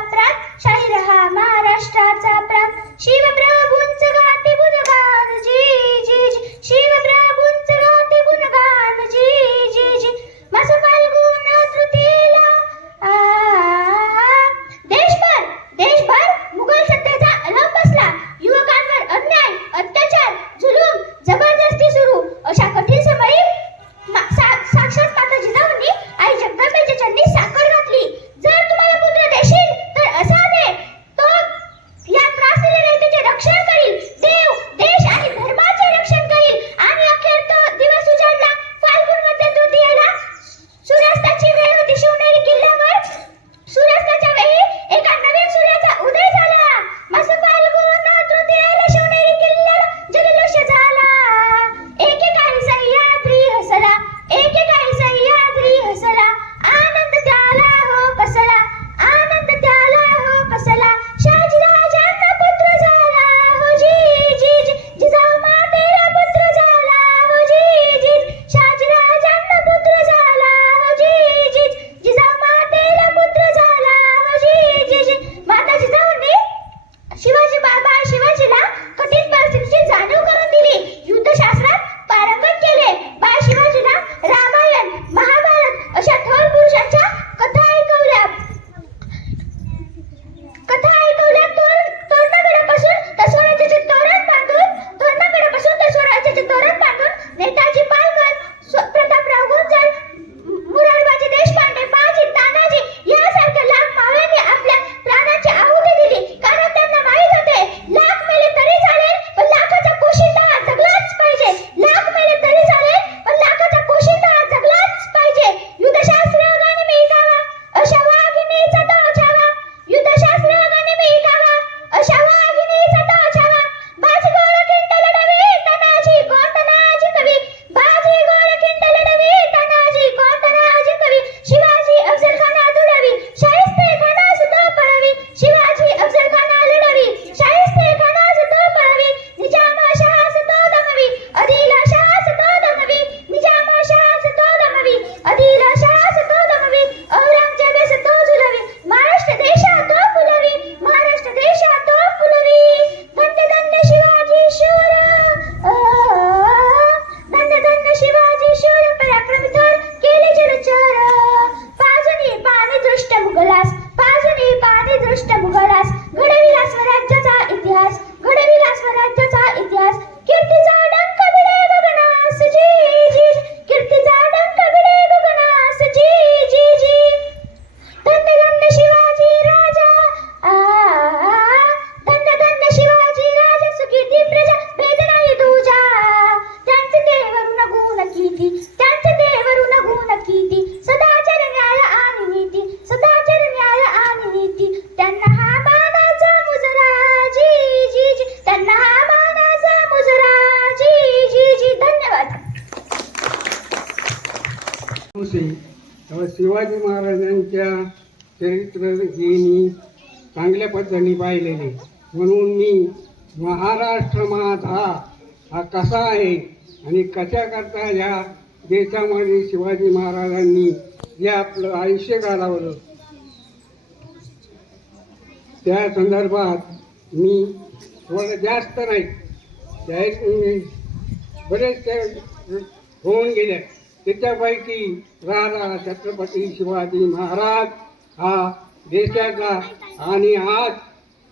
शिवाजी महाराजांच्या चरित्र हे मी चांगल्या पद्धतीने पाहिलेले, म्हणून मी महाराष्ट्र माझा हा कसा आहे आणि कशाकरता ह्या देशामध्ये शिवाजी महाराजांनी जे आपलं आयुष्य घालवलं त्या संदर्भात मी थोडं जास्त नाही त्या बरेचसे होऊन गेले. त्याच्यापैकी राजा छत्रपती शिवाजी महाराज हा देशाचा आणि आज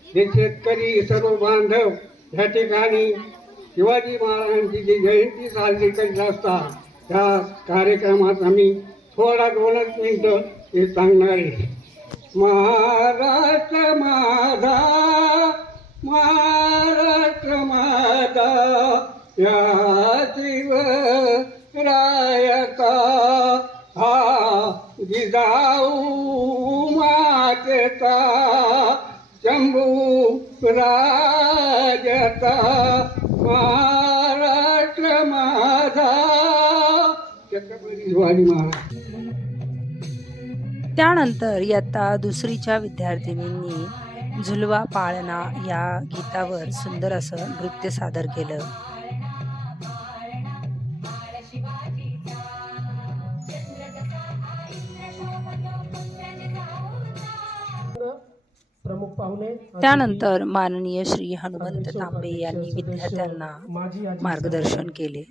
हे शेतकरी सर्व बांधव ह्या ठिकाणी शिवाजी महाराजांची जी जयंती साजरी करीत असतात त्या कार्यक्रमात आम्ही थोडा 2 मिनिटं हे सांगणार आहे. महाराष्ट्र माझा, महाराष्ट्र माझा या शिव रायता हा जिजाऊ मातेचा शंभू राजता महाराष्ट्र माझा छत्रपती शिवाजी महाराज. त्यानंतर इयत्ता 2रीच्या विद्यार्थिनींनी झुलवा पाळणा या गीतावर सुंदर असं नृत्य सादर केलं. प्रमुख पाहुणे त्यानंतर माननीय श्री हनुमंत तांबे यांनी विद्यार्थ्यांना मार्गदर्शन केले.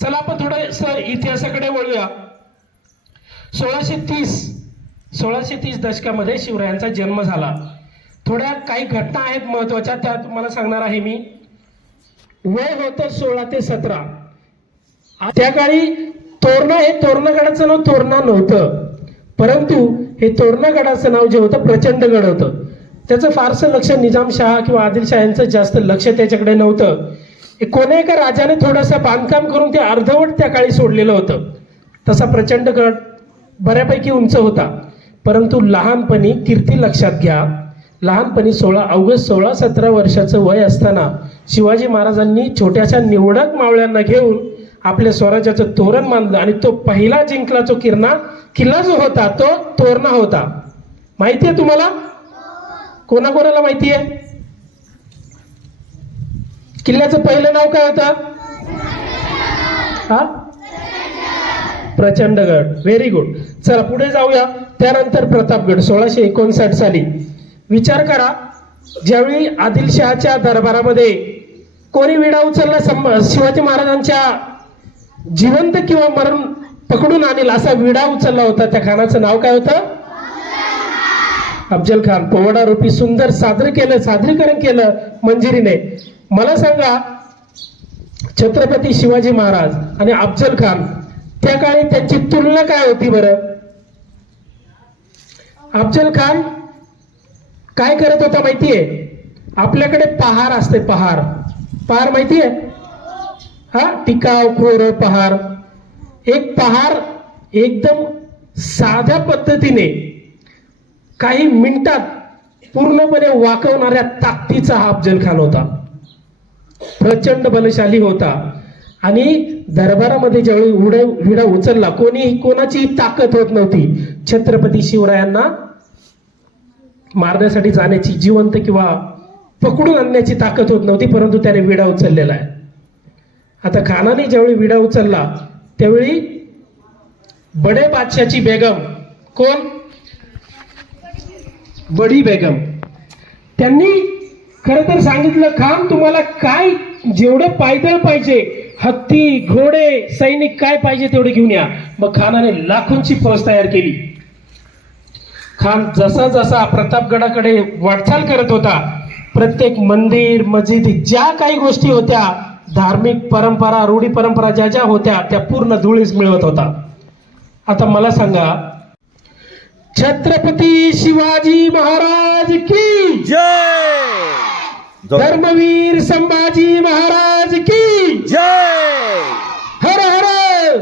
चला आपण थोडं इतिहासाकडे वळूया. 1630 दशकामध्ये शिवरायांचा जन्म झाला. थोड्या काही घटना आहेत महत्वाच्या, त्या तुम्हाला सांगणार आहे मी. वय होतं 16 ते 17. त्या काळी तोरणा हे तोरणगडाचं नाव तोरणा नव्हतं, परंतु हे तोरणगडाचं नाव जे होतं प्रचंडगड होतं. त्याचं फारसं लक्ष निजामशाह किंवा आदिलशाह यांचं जास्त लक्ष त्याच्याकडे नव्हतं. कोण्या एका राजाने थोडंसं बांधकाम करून ते अर्धवट त्या काळी सोडलेलं होतं. तसा प्रचंडगड बऱ्यापैकी उंच होता, परंतु लहानपणी कीर्ती लक्षात घ्या. लहानपणी 16-17 वर्षाचं वय असताना शिवाजी महाराजांनी छोट्याशा निवडक मावळ्यांना घेऊन आपल्या स्वराज्याचं तोरण बांधलं आणि तो पहिला जिंकला जो किल्ला जो होता तो तोरणा होता. माहिती आहे तुम्हाला? कोणाकोणाला माहिती आहे? किल्ल्याचं पहिलं नाव काय होतं? हा, प्रचंडगड. Very good. चला पुढे जाऊया. त्यानंतर प्रतापगड 1659 साली. विचार करा, ज्यावेळी आदिलशहाच्या दरबारामध्ये कोणी विडा उचलला शिवाजी महाराजांच्या जिवंत किंवा मरण पकडून आणील असा विडा उचलला होता, त्या खानाचं नाव काय होतं? अफजल खान. पोवाडा रूपी सुंदर सादरीकरण केलं मंजिरीने. मला सांगा, छत्रपती शिवाजी महाराज आणि अफजल खान त्या काळी त्यांची तुलना काय होती बरं? अफजल खान काय करत होता माहितीये? आपल्याकडे पहार असते, पहार माहितीये? हा, टिकाव क्रोर पहार. एक पहार एकदम साध्या पद्धतीने काही मिनिटात पूर्णपणे वाकवणाऱ्या ताकदीचा हा अफजल खान होता. प्रचंड बलशाली होता आणि दरबारामध्ये ज्यावेळी विडा उचलला, कोणाची ताकद होत नव्हती. छत्रपती शिवरायांना मारण्यासाठी जाण्याची, जिवंत किंवा पकडून आणण्याची ताकद होत नव्हती, परंतु त्याने विडा उचललेला आहे. आता खानाने ज्यावेळी विडा उचलला त्यावेळी बडे बादशाची बेगम, कोण? बडी बेगम, त्यांनी खरं तर सांगितलं, खान तुम्हाला काय जेवढं पायदळ पाहिजे, हत्ती घोडे सैनिक काय पाहिजे तेवढे घेऊन या. मग खानाने लाखोंची फौज तयार केली. खान जसा जसा प्रतापगडाकडे वाटचाल करत होता, प्रत्येक मंदिर मस्जिद ज्या काही गोष्टी होत्या, धार्मिक परंपरा रूढी परंपरा ज्या ज्या होत्या त्या पूर्ण धुळीस मिळवत होता. आता मला सांगा, छत्रपती शिवाजी महाराज की जय, धर्मवीर संभाजी महाराज की जय, हर हर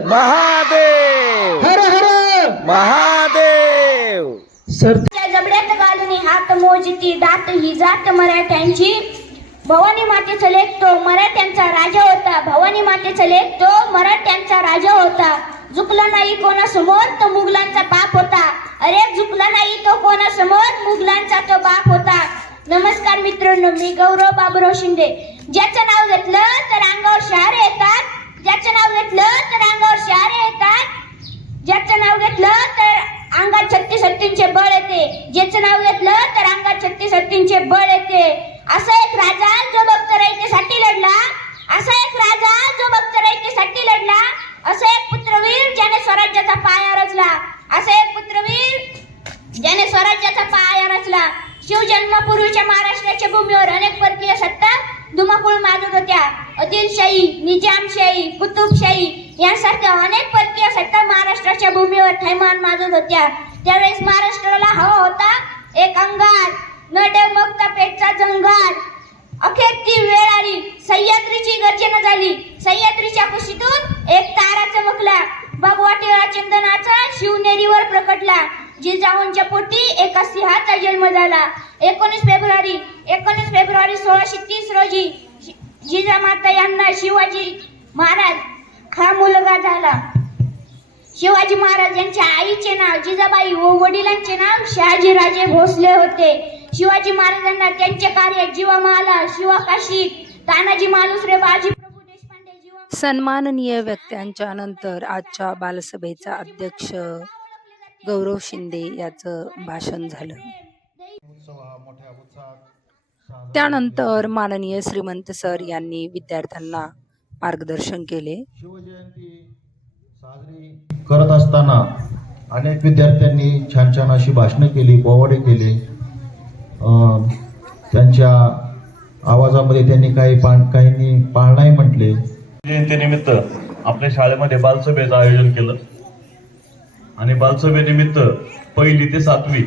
महादेव, हर हर महादेव. सर, जबड्यात घालून हात मोजती दात ही जात मराठ्यांची. भवानी मातेचा लेक तो मराठ्यांचा राजा होता. भवानी मातेचा लेक तो मराठ्यांचा राजा होता. झुकला नाही कोणासमोर तो मुघलांचा बाप होता. अरे झुकला नाही तो कोणासमोर मुघलांचा तो बाप होता. नमस्कार मित्रांनो, मी गौरव बाबूराव शिंदे. ज्याचं नाव घेतलं तर अंगावर शहारे येतात. ज्याचं नाव घेतलं तर अंगावर शहारे येतात. ज्याचं नाव घेतलं तर अंगात 36 हत्तींचे बळ येते. ज्याचं नाव घेतलं तर अंगात 36 हत्तींचे बळ येते. असा एक राजा जो भक्तरयतेसाठी लढला. असा एक राजा जो भक्तरयतेसाठी लढला. असा एक पुत्रवीर ज्याने स्वराज्याचा पाया रचला. असा एक पुत्रवीर ज्याने स्वराज्याचा पाया रचला. शिवजन्मापूर्वीच्या महाराष्ट्राच्या भूमीवर अनेक परकीय सत्ता धुमाकूळ माजत होत्या. आदिलशाही, निजामशाही, कुतुबशाही यांसारख्या अनेक परकीय सत्ता महाराष्ट्राच्या भूमीवर थैमान माजत होत्या. त्यावेळेस महाराष्ट्राला हवा होता एक अंगार, न डगमगता पेटचा जंगार. अखेर ती वेळ आली. सह्याद्रीची गर्जना झाली. सह्याद्रीच्या कुशीतून एक तारा चमकला. भगवाटिळा चंदनाचा शिवनेरीवर प्रकटला. जिजाऊंच्या पोटी एका सिंहाचा जन्म झाला. 19 फेब्रुवारी 1630 रोजी जिजामाता यांना शिवाजी महाराज हा मुलगा झाला. शिवाजी महाराज यांच्या आईचे नाव जिजाबाई व वडिलांचे नाव शहाजीराजे भोसले होते. शिवाजी महाराजांना त्यांचे कार्य जीवामाला, शिवाकाशी, तानाजी मालुसरे, बाजी प्रभू देशपांडे, सन्माननीय व्यक्त्यांच्या नंतर आजच्या बालसभेचा अध्यक्ष गौरव शिंदे याचं भाषण झालं. त्यानंतर माननीय श्रीमंत सर यांनी विद्यार्थ्यांना मार्गदर्शन केले. शिवजयंती साजरी करत असताना अनेक विद्यार्थ्यांनी छान छान अशी भाषणं केली, पोवाडे केले. त्यांच्या आवाजामध्ये त्यांनी काहींनी पाळणाही म्हटले. जयंतीनिमित्त आपल्या शाळेमध्ये बालसभेचं आयोजन केलं आणि बालसभेनिमित्त 1ली ते 7वी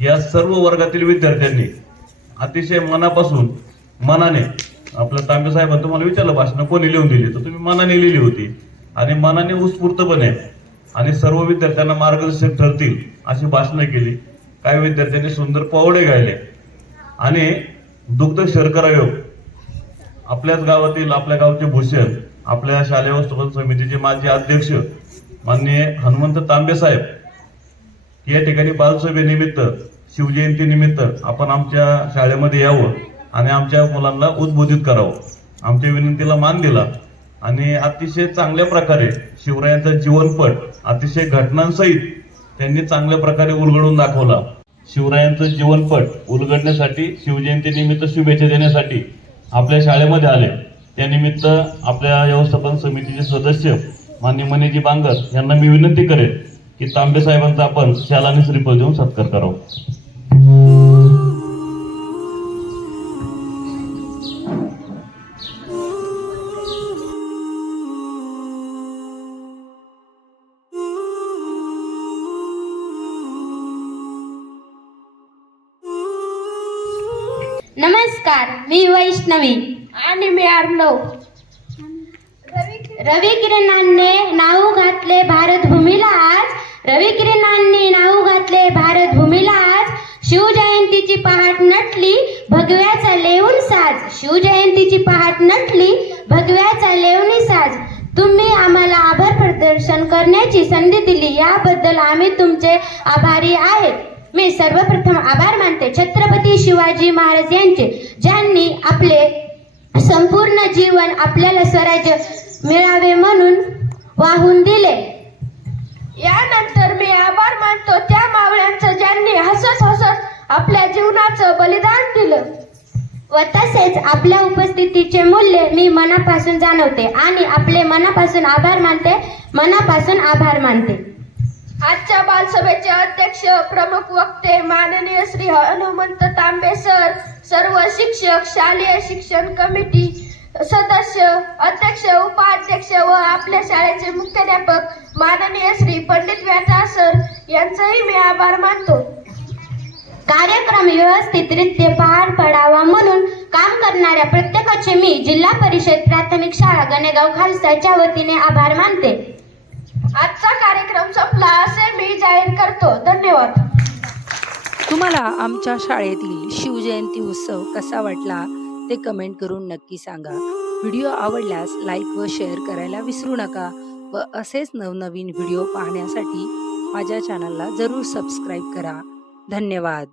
या सर्व वर्गातील विद्यार्थ्यांनी अतिशय मनाने आपलं तांबे साहेबांनी तुम्हाला विचारलं भाषण कोणी लिहून दिली, तर तुम्ही मनाने लिहिली होती आणि मनाने उत्स्फूर्तपणे आणि सर्व विद्यार्थ्यांना मार्गदर्शक ठरतील अशी भाषणं केली. काही विद्यार्थ्यांनी सुंदर पोवाडे गायले आणि दुग्ध शर्करा योग आपल्याच गावातील आपल्या गावचे भूषण, आपल्या शालेय व्यवस्थापन समितीचे माजी अध्यक्ष माननीय हनुमंत तांबे साहेब या ठिकाणी बालसभेनिमित्त शिवजयंती निमित्त आपण आमच्या शाळेमध्ये यावं आणि आमच्या मुलांना उद्बोधित करावं. आमच्या विनंतीला मान दिला आणि अतिशय चांगल्या प्रकारे शिवरायांचा जीवनपट अतिशय घटनांसहित त्यांनी चांगल्या प्रकारे उलगडून दाखवला. शिवरायांचं जीवनपट उलगडण्यासाठी शिवजयंती निमित्त शुभेच्छा देण्यासाठी आपल्या शाळेमध्ये आले. त्यानिमित्त आपल्या व्यवस्थापन समितीचे सदस्य माननीय मनेजी बांगर यांना मी विनंती करेन की तांबे साहेबांचा आपण शाल आणि श्रीफळ देऊन सत्कार करावा. नमस्कार, मी वैष्णवी आणि मी अर्णव. रवी किरणांनी नाव घातले भारत भूमीला आज. रवी किरणांनी नाव घातले भारत भूमीला आज. शिवजयंतीची पहाट नटली भगव्याचा लेऊन साज. शिवजयंतीची पहाट नटली भगव्याचा लेऊन साज. तुम्ही आम्हाला आभार प्रदर्शन करण्याची संधी दिली याबद्दल आम्ही तुमचे आभारी आहेत. मी सर्वप्रथम आभार मानते छत्रपती शिवाजी महाराज यांचे, ज्यांनी आपले संपूर्ण जीवन आपल्याला स्वराज्य मिळावे म्हणून वाहून दिले. यानंतर मी आभार मानतो त्या मावळ्यांचं ज्यांनी हसत हसत आपल्या जीवनाचं बलिदान दिलं व तसेच आपल्या उपस्थितीचे मूल्य मी मनापासून जाणवते आणि आपले मनापासून आभार मानते. आजच्या बालसभेचे अध्यक्ष, प्रमुख वक्ते माननीय श्री हनुमंत तांबे सर, सर्व शिक्षक, शालेय शिक्षण कमिटी सदस्य, अध्यक्ष, उपाध्यक्ष व आपल्या शाळेचे मुख्याध्यापक माननीय श्री पंडित व्याटा सर यांचंही मी आभार मानतो. कार्यक्रम व्यवस्थितरित्या पार पडावा म्हणून काम करणाऱ्या प्रत्येकाचे मी जिल्हा परिषद प्राथमिक शाळा गणेगाव खालसाच्या वतीने आभार मानते. आजचा कार्यक्रम संपला असे मी जाहीर करतो. धन्यवाद. तुम्हाला आमच्या शाळेतील शिवजयंती उत्सव कसा वाटला ते कमेंट करून नक्की सांगा. व्हिडिओ आवडल्यास लाईक व शेअर करायला विसरू नका. व असेच नवनवीन व्हिडिओ पाहण्यासाठी माझ्या चॅनलला जरूर सबस्क्राईब करा. धन्यवाद.